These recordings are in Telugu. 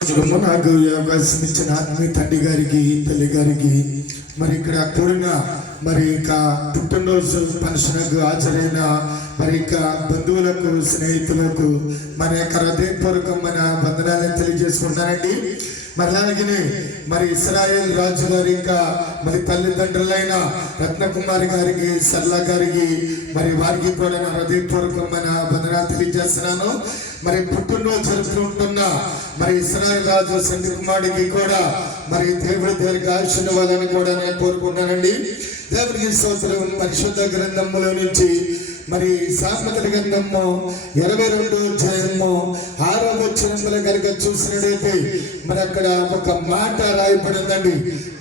నాకు ఈ అవకాశం ఇచ్చిన ఆత్మీయ తండ్రి గారికి తల్లి గారికి మరి ఇక్కడ కూడిన మరి ఇక పుట్టినరోజు ఫంక్షన్కు హాజరైన మరి ఇక బంధువులకు స్నేహితులకు మన యొక్క హృదయపూర్వకమైన వందనాలను తెలియజేసుకుంటానండి. మరి అలాగే మరి ఇస్రాయేల్ రాజు గారి ఇంకా మరి తల్లిదండ్రులైన రత్నకుమారి గారికి సరళ గారికి మరి వారికి కూడా నా హృదయపూర్వకమైన వందనాలు తెలియజేస్తున్నాను. మరి పుట్టినరోజు జరుపుకుంటున్న మరి ఇస్రాయేల్ రాజు సంధి కుమారుడికి కూడా మరి దేవుడి దగ్గరికి ఆశిన వాళ్ళని కూడా నేను కోరుకుంటానండి. దేవుడికి స్తోత్రం. పరిశుద్ధ గ్రంథములో నుంచి మరి సామెతల గ్రంథము 22వ అధ్యాయము 6వ వచనంలో కనుక చూసినట్లయితే మరి అక్కడ ఒక మాట రాయబడిందండి.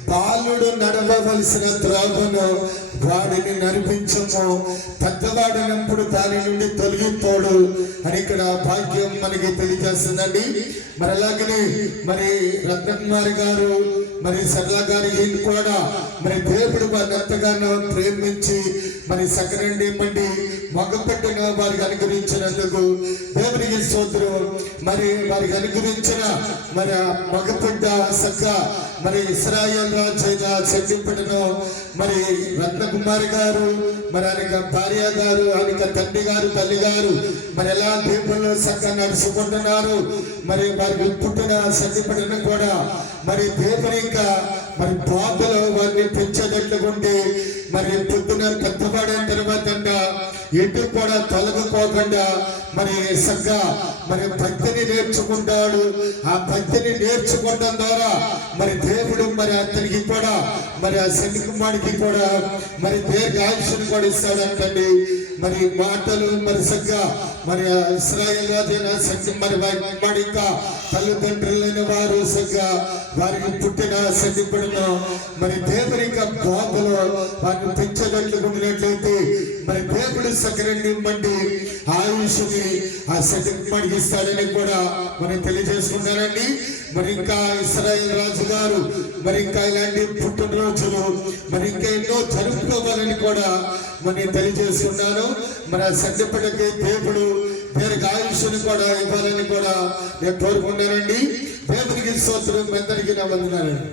బాలుడు నడవవలసిన త్రోవను వాడిని నడిపించము, పెద్దవాడినప్పుడు దాని నుండి తొలగిపోడు అని ఇక్కడ భాగ్యం మనకి తెలియజేస్తుందండి. మరి అలాగనే మరి రత్నకుమారి గారు మరి సరళ గారి కూడా మరి దేవుడు వారిని ఎంతగానో ప్రేమించి మరి సకరండి ఇవ్వండి మగపెట్టిన వారికి అనుగ్రహించినందుకు దేవునికి స్తోత్రం. మరి వారికి అనుగ్రహించిన మరి మగపెట్ట సక్క మరి ఇశ్రాయేలు రాజైన చెల్లింపటను మరి రత్నకుమారి గారు మరి ఆయన భార్య గారు ఆయన తండ్రి గారు తల్లి గారు మరి ఎలా దేవుళ్ళు చక్కగా నడుచుకుంటున్నారు. మరి వారికి పుట్టిన చెల్లింపటను కూడా మరి దేవుని ఇంకా మరి బాధలో వారిని పెంచేటట్లుకుంటే మరి పొద్దున పెద్దవాడిన తర్వాత ఎటు కూడా తొలగిపోకుండా మరి చక్కగా మరి భక్తిని నేర్చుకుంటాడు. ఆ భక్తిని నేర్చుకోవడం ద్వారా మరి దేవుడు మరి అతనికి కూడా మరి ఆ శని కుమారుడికి కూడా మరి దీర్ఘాయుష్ను కూడా ఇస్తాడంటండి. మరి మాటలు మరి చక్కగా మరి ఇశ్రాయేల్ రాజైన శక్తి మరి వారి ఇంకా తల్లిదండ్రులైన వారు చక్కగా వారికి పుట్టిన శక్తిపడిన మరి దేవుని యొక్క బాధలో వారిని పెంచేటట్లు ఉండినట్లయితే మరి దేవుడు సకరండి ఇవ్వండి ఆయుష్ని ఆ శక్తికి ఇస్తాడని కూడా మనం తెలియజేసుకున్నారండి. మరి ఇంకా ఇశ్రాయేల్ రాజు గారు మరి ఇంకా ఇలాంటి పుట్టినరోజులు మరి ఇంకా ఎన్నో జరుపుకోవాలని కూడా మనం తెలియజేస్తున్నాను. మరి ఆ సత్యపడికి దేవుడు దీనికి ఆయుష్ని కూడా ఇవ్వాలని కూడా నేను కోరుకున్నానండి. దేవునికి స్తోత్రం. అందరికీ నా వందనాలండి.